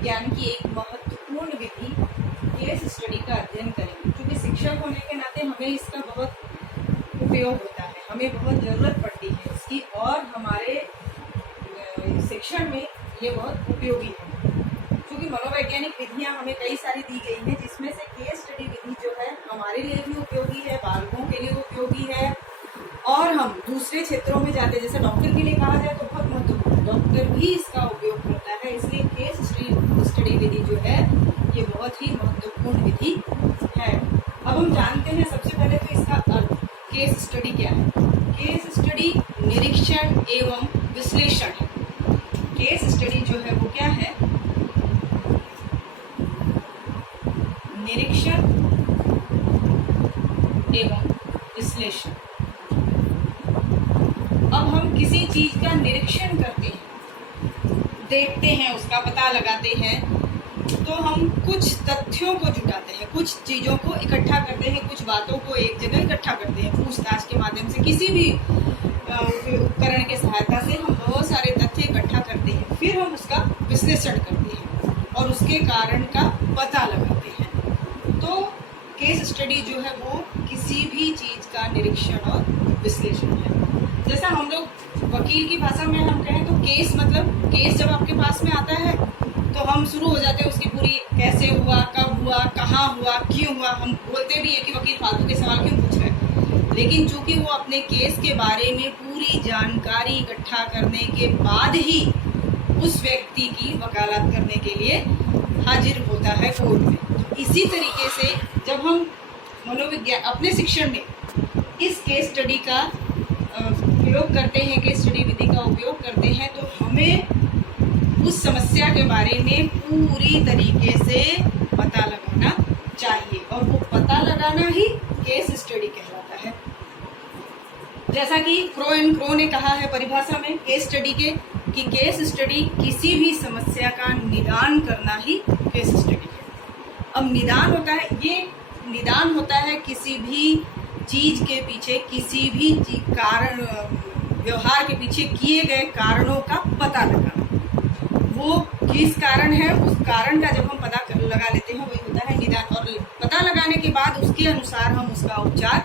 मनोविज्ञान की एक महत्वपूर्ण विधि केस स्टडी का अध्ययन करेंगे। क्योंकि शिक्षक होने के नाते हमें इसका बहुत उपयोग होता है, हमें बहुत ज़रूरत पड़ती है इसकी, और हमारे शिक्षण में ये बहुत उपयोगी है। क्योंकि मनोवैज्ञानिक विधियां हमें कई सारी दी गई हैं, जिसमें से केस स्टडी विधि जो है हमारे लिए भी उपयोगी है, बालकों के लिए उपयोगी है, और हम दूसरे क्षेत्रों में जाते, जैसे डॉक्टर के लिए कहा जाए तो बहुत महत्वपूर्ण, डॉक्टर भी इसका उपयोग करता है। इसलिए केस स्टडी विधि जो है ये बहुत ही महत्वपूर्ण विधि है। अब हम जानते हैं सबसे पहले तो इसका अर्थ। केस स्टडी क्या है? केस स्टडी निरीक्षण एवं विश्लेषण है। केस स्टडी जो है वो क्या है? निरीक्षण एवं विश्लेषण। अब हम किसी चीज का निरीक्षण करते हैं, देखते हैं, उसका पता लगाते हैं, तो हम कुछ तथ्यों को जुटाते हैं, कुछ चीजों को इकट्ठा करते हैं, कुछ बातों को एक जगह इकट्ठा करते हैं, पूछताछ के माध्यम से, किसी भी उपकरण के सहायता से हम बहुत सारे तथ्य इकट्ठा करते हैं, फिर हम उसका विश्लेषण करते हैं और उसके कारण का पता लगाते हैं। तो केस स्टडी जो है वो किसी भी चीज का निरीक्षण और विश्लेषण है। जैसा हम लोग वकील की भाषा में हम कहें तो केस मतलब, केस जब आपके पास में आता है तो हम शुरू हो जाते हैं उसकी पूरी, कैसे हुआ, कब हुआ, कहाँ हुआ, क्यों हुआ। हम बोलते भी है कि वकील फालतू के सवाल क्यों पूछ रहे हैं, लेकिन चूंकि वो अपने केस के बारे में पूरी जानकारी इकट्ठा करने के बाद ही उस व्यक्ति की वकालत करने के लिए हाजिर होता है कोर्ट में। तो इसी तरीके से जब हम मनोविज्ञान अपने शिक्षण में इस केस स्टडी का प्रयोग करते हैं, केस स्टडी विधि का उपयोग करते हैं, तो हमें उस समस्या के बारे में पूरी तरीके से पता लगाना चाहिए, और वो पता लगाना ही केस स्टडी कहलाता है। जैसा कि क्रो एंड क्रो ने कहा है परिभाषा में केस स्टडी के, कि केस स्टडी किसी भी समस्या का निदान करना ही केस स्टडी है। अब निदान होता है, ये निदान होता है किसी भी चीज के पीछे, किसी भी कारण, व्यवहार के पीछे किए गए कारणों का पता लगाना। वो किस कारण है, उस कारण का जब हम पता लगा लेते हैं वही होता है निदान, और पता लगाने के बाद उसके अनुसार हम उसका उपचार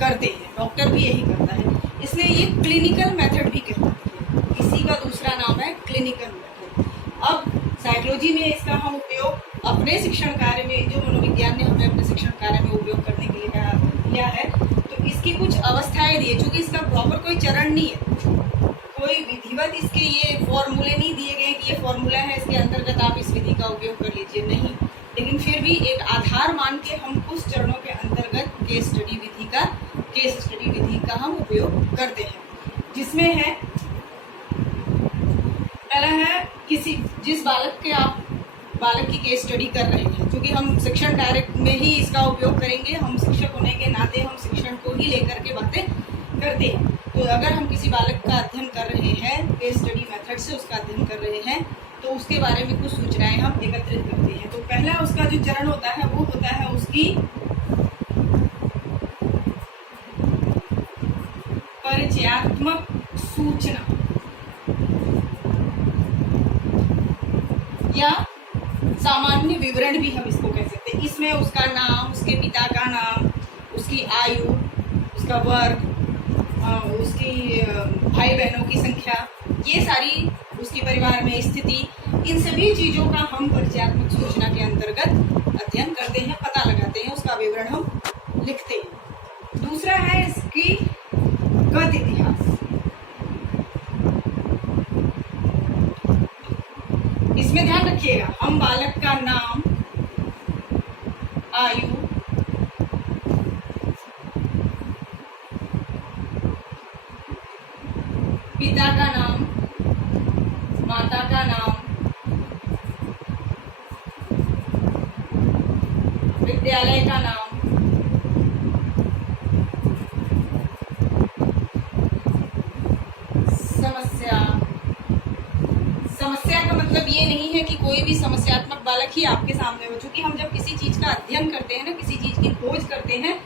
करते हैं। डॉक्टर भी यही करता है, इसलिए ये क्लिनिकल मेथड भी कहलाती है। इसी का दूसरा नाम है क्लिनिकल मेथड। अब साइकोलॉजी में इसका हम उपयोग अपने शिक्षण कार्य में, जो मनोविज्ञान ने हमें अपने शिक्षण कार्य में उपयोग करने के लिए किया है, तो इसकी कुछ अवस्थाएं दी है। चूंकि इसका प्रॉपर कोई चरण नहीं है, कोई विधिवत इसके ये फॉर्मूले नहीं दिए गए कि ये फॉर्मूला है, इसके अंतर्गत आप इस विधि का उपयोग कर लीजिए, नहीं। लेकिन फिर भी एक आधार मान के हम कुछ चरणों के अंतर्गत केस स्टडी विधि का हम उपयोग करते हैं, जिसमें है पहला है किसी जिस बालक की केस स्टडी कर रहे हैं। क्योंकि हम शिक्षण कार्य में ही इसका उपयोग करेंगे, हम शिक्षक होने के नाते हम शिक्षण को ही लेकर के बातें करते हैं। तो अगर हम किसी बालक का अध्ययन कर रहे हैं, केस स्टडी मेथड से उसका अध्ययन कर रहे हैं, तो उसके बारे में कुछ सूचनाएं हम एकत्रित करते हैं। तो पहला उसका जो चरण होता है वो होता है उसकी परिचयात्मक सूचना, या सामान्य विवरण भी हम इसको कह सकते हैं। इसमें उसका नाम, उसके पिता का नाम, उसकी आयु, उसका वर्ग, उसकी भाई बहनों की संख्या, ये सारी उसके परिवार में स्थिति, इन सभी चीजों का हम परिचयात्मक सूचना के अंतर्गत अध्ययन करते हैं, पता लगाते हैं, उसका विवरण हम लिखते हैं। दूसरा है इसकी गत इतिहास। इसमें ध्यान रखिएगा, हम बालक का नाम, आयु, पिता का नाम, माता का नाम, विद्यालय का नाम, समस्या का मतलब ये नहीं है कि कोई भी समस्यात्मक बालक ही आपके सामने हो। चूंकि हम जब किसी चीज का अध्ययन करते हैं ना, किसी चीज की खोज करते हैं,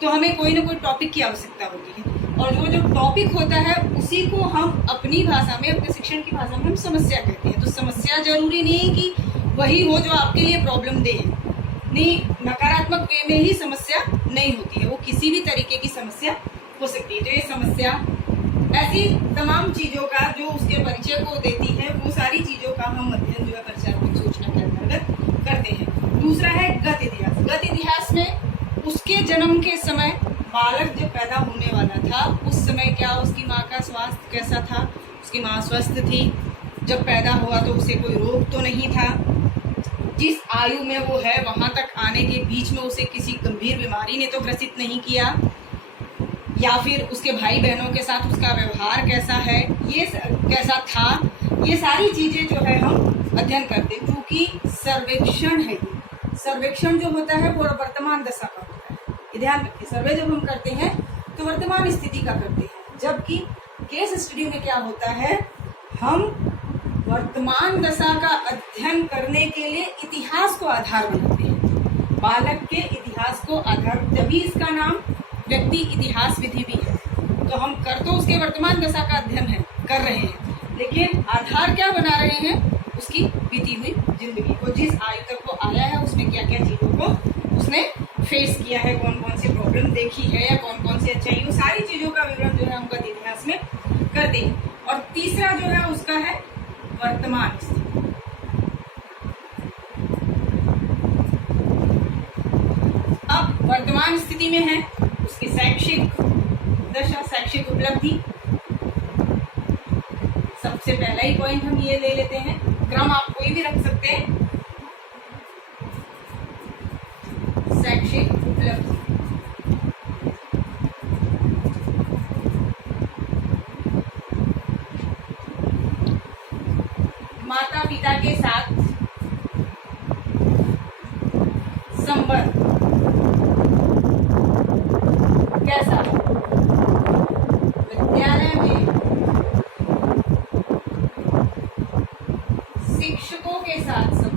तो हमें कोई ना कोई टॉपिक की आवश्यकता होती है, और वो जो टॉपिक होता है उसी को हम अपनी भाषा में, अपने शिक्षण की भाषा में हम समस्या कहते हैं। तो समस्या जरूरी नहीं कि वही हो जो आपके लिए प्रॉब्लम दे। नहीं, नकारात्मक वे में ही समस्या नहीं होती है, वो किसी भी तरीके की समस्या हो सकती है। तो ये समस्या ऐसी तमाम चीजों का जो उसके परिचय को देती है, वो सारी चीजों का हम अध्ययन जो है परिचयात्मक सूचना के अंतर्गत करते हैं। दूसरा है गत इतिहास। गत इतिहास में उसके जन्म के समय बालक जब पैदा होने वाला था उस समय क्या उसकी माँ का स्वास्थ्य कैसा था, उसकी माँ स्वस्थ थी, जब पैदा हुआ तो उसे कोई रोग तो नहीं था, जिस आयु में वो है वहां तक आने के बीच में उसे किसी गंभीर बीमारी ने तो ग्रसित नहीं किया, या फिर उसके भाई बहनों के साथ उसका व्यवहार कैसा है, ये कैसा था, ये सारी चीजें जो है हम अध्ययन करते हैं। क्योंकि सर्वेक्षण है, ये सर्वेक्षण जो होता है वो वर्तमान दशा का होता है। ये ध्यान रखिए, सर्वे जब हम करते हैं तो वर्तमान स्थिति का करते हैं, जबकि केस स्टडी में क्या होता है, हम वर्तमान दशा का अध्ययन करने के लिए इतिहास को आधार बनाते हैं, बालक के इतिहास को आधार, तभी इसका नाम व्यक्ति इतिहास विधि भी है। तो हम कर तो उसके वर्तमान दशा का अध्ययन है कर रहे हैं, लेकिन आधार क्या बना रहे हैं, उसकी बीती हुई जिंदगी को, जिस आयु तक वो आया है उसमें क्या क्या चीजों को उसने फेस किया है, कौन कौन सी प्रॉब्लम देखी है या कौन कौन सी अच्छाई, वो सारी चीजों का विवरण जो है हम गत इतिहास में करते हैं। और तीसरा जो है उसका है वर्तमान स्थिति। अब वर्तमान स्थिति में है उसकी शैक्षिक दशा, शैक्षिक उपलब्धि। सबसे पहला ही पॉइंट हम ये ले लेते हैं, क्रम आप कोई भी रख सकते हैं, शैक्षिक उपलब्धि। माता पिता के साथ संबंध कैसा, विद्यालय में शिक्षकों के साथ संबंध,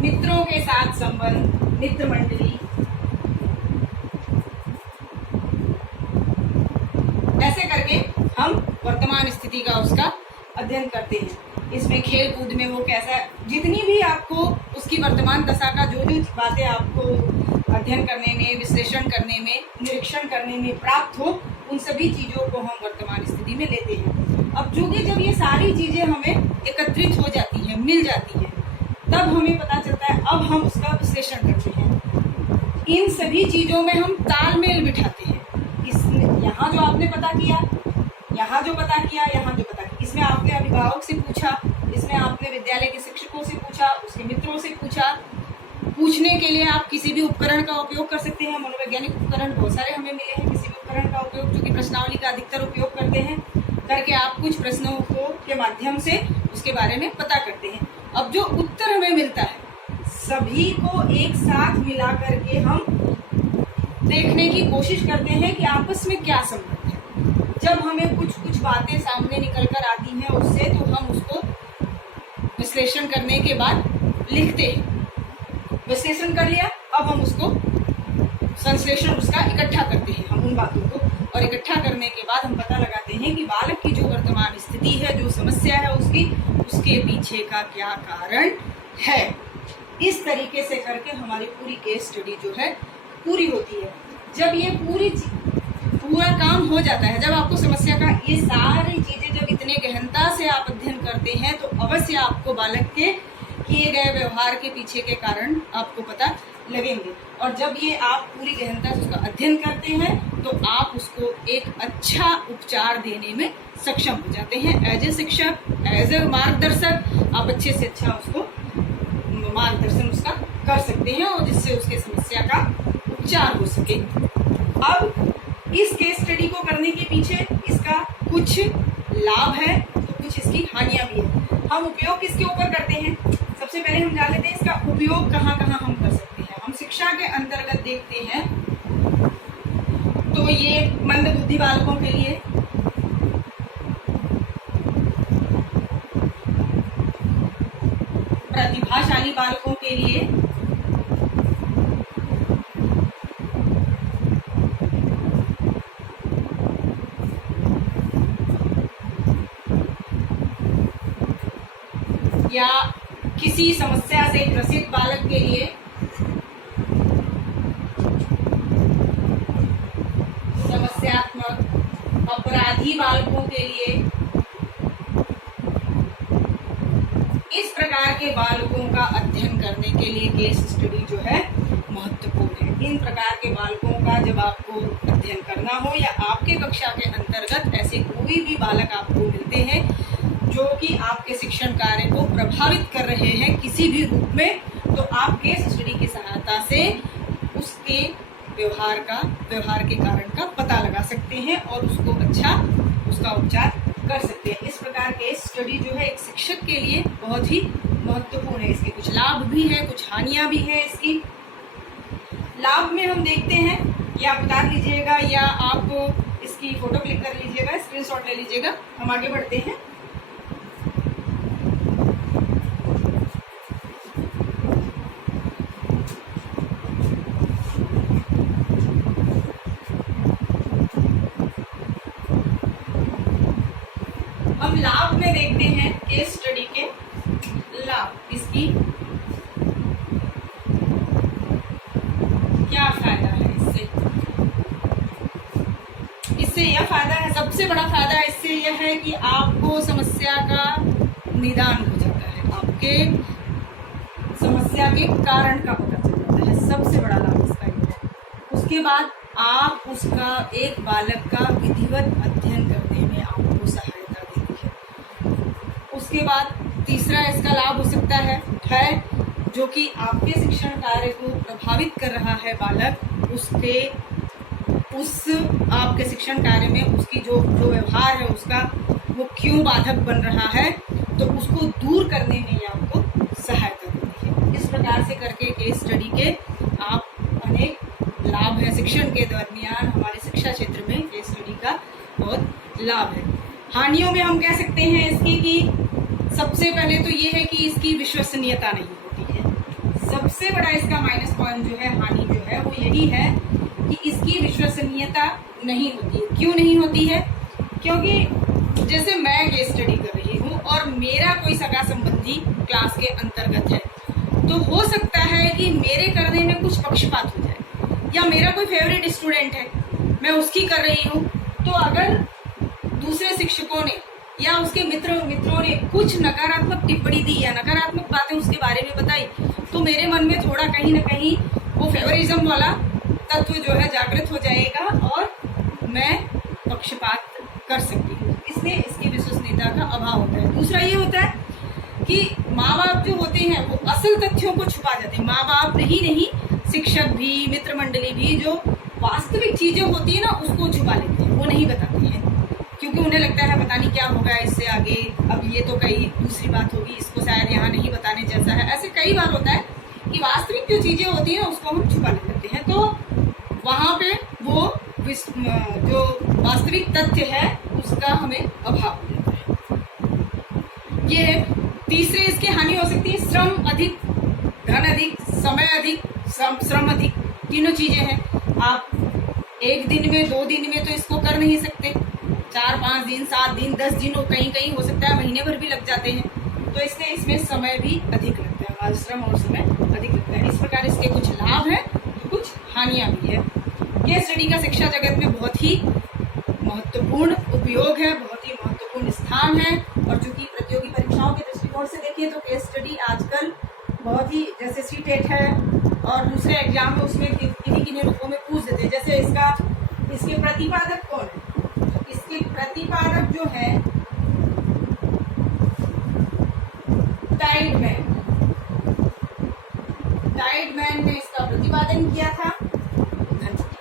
मित्रों के साथ संबंध, मित्र मंडली, ऐसे करके हम वर्तमान स्थिति का उसका अध्ययन करते हैं। इसमें खेल कूद में वो कैसा, जितनी भी आपको उसकी वर्तमान दशा का जो जो बातें आपको अध्ययन करने में, विश्लेषण करने में, निरीक्षण करने में प्राप्त हो, उन सभी चीजों को हम वर्तमान स्थिति में लेते हैं। अब चूंकि जब ये सारी चीजें हमें एकत्रित हो जाती हैं, मिल जाती हैं, तब हमें पता चलता है, अब हम उसका विश्लेषण करते हैं। इन सभी चीजों में हम तालमेल बिठाते हैं। यहाँ जो आपने पता किया, यहाँ जो पता किया, यहाँ जो पता किया, इसमें आपने अभिभावक से पूछा, इसमें आपने विद्यालय के शिक्षकों से पूछा, उसके मित्रों से पूछा। पूछने के लिए आप किसी भी उपकरण का उपयोग कर सकते हैं। मनोवैज्ञानिक उपकरण बहुत सारे हमें मिले हैं, किसी भी उपकरण का उपयोग, जो कि प्रश्नावली का अधिकतर उपयोग करते हैं, करके आप कुछ प्रश्नों को के माध्यम से उसके बारे में पता करते हैं। अब जो उत्तर हमें मिलता है, सभी को एक साथ मिला करके हम देखने की कोशिश करते हैं कि आपस में क्या संबंध है। जब हमें कुछ कुछ बातें सामने निकल कर आती हैं उससे, तो हम उसको विश्लेषण करने के बाद लिखते हैं। विश्लेषण कर लिया, अब हम उसको संश्लेषण उसका इकट्ठा करते हैं, हम उन बातों को, और इकट्ठा करने के बाद हम पता लगाते हैं कि बालक की जो वर्तमान स्थिति है, जो समस्या है उसकी, उसके पीछे का क्या कारण है। इस तरीके से करके हमारी पूरी केस स्टडी जो है पूरी होती है। जब ये पूरा काम हो जाता है, जब आपको समस्या का ये सारी चीजें जब इतने गहनता से आप अध्ययन करते हैं, तो अवश्य आपको बालक के किए गए व्यवहार के पीछे के कारण आपको पता लगेंगे। और जब ये आप पूरी गहनता से उसका अध्ययन करते हैं, तो आप उसको एक अच्छा उपचार देने में सक्षम हो जाते हैं। एज ए शिक्षक, एज ए मार्गदर्शक, आप अच्छे से अच्छा उसको मार्गदर्शन उसका कर सकते हैं, और जिससे उसके समस्या का उपचार हो सके। अब इस केस स्टडी को करने के पीछे इसका कुछ लाभ है, तो कुछ इसकी हानियां भी है। हम उपयोग किसके ऊपर करते हैं, सबसे पहले हम जान लेते हैं इसका उपयोग कहाँ कहाँ हम कर सकते हैं। हम शिक्षा के अंतर्गत देखते हैं तो ये मंद बुद्धि बालकों के लिए, प्रतिभाशाली बालकों के लिए, किसी समस्या से ग्रसित बालक के लिए समस्यात्मक अपराधी बालकों के लिए इस प्रकार के बालकों का अध्ययन करने के लिए केस स्टडी जो है महत्वपूर्ण है। इन प्रकार के बालकों का जब आपको अध्ययन करना हो या आपके कक्षा के अंतर्गत ऐसे कोई भी बालक आपको मिलते हैं जो कि आपके शिक्षण कार्य को प्रभावित कर रहे हैं किसी भी रूप में, तो आप केस स्टडी की सहायता से उसके व्यवहार के कारण का पता लगा सकते हैं और उसको उसका उपचार कर सकते हैं। इस प्रकार केस स्टडी जो है एक शिक्षक के लिए बहुत ही महत्वपूर्ण है। इसके कुछ लाभ भी है, कुछ हानियां भी है। इसकी लाभ में हम देखते हैं, या आप उतार लीजिएगा या आप इसकी फोटो क्लिक कर लीजिएगा, स्क्रीनशॉट ले लीजिएगा। हम आगे बढ़ते हैं। हम लाभ में देखते हैं केस स्टडी के लाभ। इसकी क्या फायदा है? इससे यह फायदा है, सबसे बड़ा फायदा इससे यह है कि आपको समस्या का निदान हो जाता है, आपके समस्या के कारण का पता चल जाता है। सबसे बड़ा लाभ इसका ये है। उसके बाद आप उसका एक बालक का विधिवत अध्ययन करने में आपको सहायता देती है। उसके बाद तीसरा इसका लाभ हो सकता है जो कि आपके शिक्षण कार्य को प्रभावित कर रहा है बालक, उस आपके शिक्षण कार्य में उसकी जो व्यवहार है उसका वो क्यों बाधक बन रहा है, तो उसको दूर करने में आपको सहायता देती है। इस प्रकार से करके केस स्टडी के आप अनेक लाभ है। शिक्षण के दरमियान हमारे शिक्षा क्षेत्र में केस स्टडी का बहुत लाभ है। हानियों में हम कह सकते हैं इसकी कि सबसे पहले तो ये है कि इसकी विश्वसनीयता नहीं होती है। सबसे बड़ा इसका माइनस पॉइंट जो है, हानि जो है, वो यही है कि इसकी विश्वसनीयता नहीं होती है। क्यों नहीं होती है? क्योंकि जैसे मैं केस स्टडी कर रही हूँ और मेरा कोई सगा संबंधी क्लास के अंतर्गत है, तो हो सकता है कि मेरे करने में कुछ पक्षपात हो जाए, या मेरा कोई फेवरेट स्टूडेंट है, मैं उसकी कर रही हूँ, तो अगर दूसरे शिक्षकों ने या उसके मित्रों ने कुछ नकारात्मक टिप्पणी दी या नकारात्मक बातें उसके बारे में बताई, तो मेरे मन में थोड़ा कहीं ना कहीं वो फेवरिज्म वाला तत्व जो है जागृत हो जाएगा और मैं पक्षपात कर सकती हूँ। इसलिए इसकी विश्वसनीयता का अभाव होता है। दूसरा ये होता है कि माँ बाप जो होते हैं वो असल तथ्यों को छुपा जाते हैं। माँ बाप नहीं, शिक्षक भी, मित्र मंडली भी, जो वास्तविक चीजें होती है ना उसको छुपा लेते हैं, वो नहीं बताते हैं, क्योंकि उन्हें लगता है पता नहीं क्या होगा इससे आगे, अब ये तो कई दूसरी बात होगी, इसको शायद यहाँ नहीं बताने जैसा है। ऐसे कई बार होता है कि वास्तविक जो चीजें होती है उसको हम छुपा लेते हैं, तो वहां पे वो जो वास्तविक तथ्य है उसका हमें अभाव हो जाता है। ये है। तीसरे इसकी हानि हो सकती है श्रम अधिक, धन अधिक, समय अधिक, श्रम अधिक, तीनों चीजें हैं। आप एक दिन में, 2 दिन में तो इसको कर नहीं सकते, 4-5 दिन, 7 दिन, 10 दिन, कहीं हो सकता है महीने भर भी लग जाते हैं, तो इसलिए इसमें समय भी अधिक लगता है, हमारा श्रम और समय अधिक लगता है। इस प्रकार इसके कुछ लाभ हैं, कुछ हानियां भी है। केस स्टडी का शिक्षा जगत में बहुत ही महत्वपूर्ण उपयोग है, बहुत ही महत्वपूर्ण स्थान है, और चूंकि प्रतियोगी परीक्षाओं के दृष्टिकोण से देखिए तो केस स्टडी आजकल बहुत ही, जैसे सीटेट है और दूसरे एग्जाम में उसमें किन्हीं रूपों में पूछ देते हैं। जैसे इसके प्रतिपादक कौन है? इसके प्रतिपादक जो है टाइडमैन ने इसका प्रतिपादन किया था।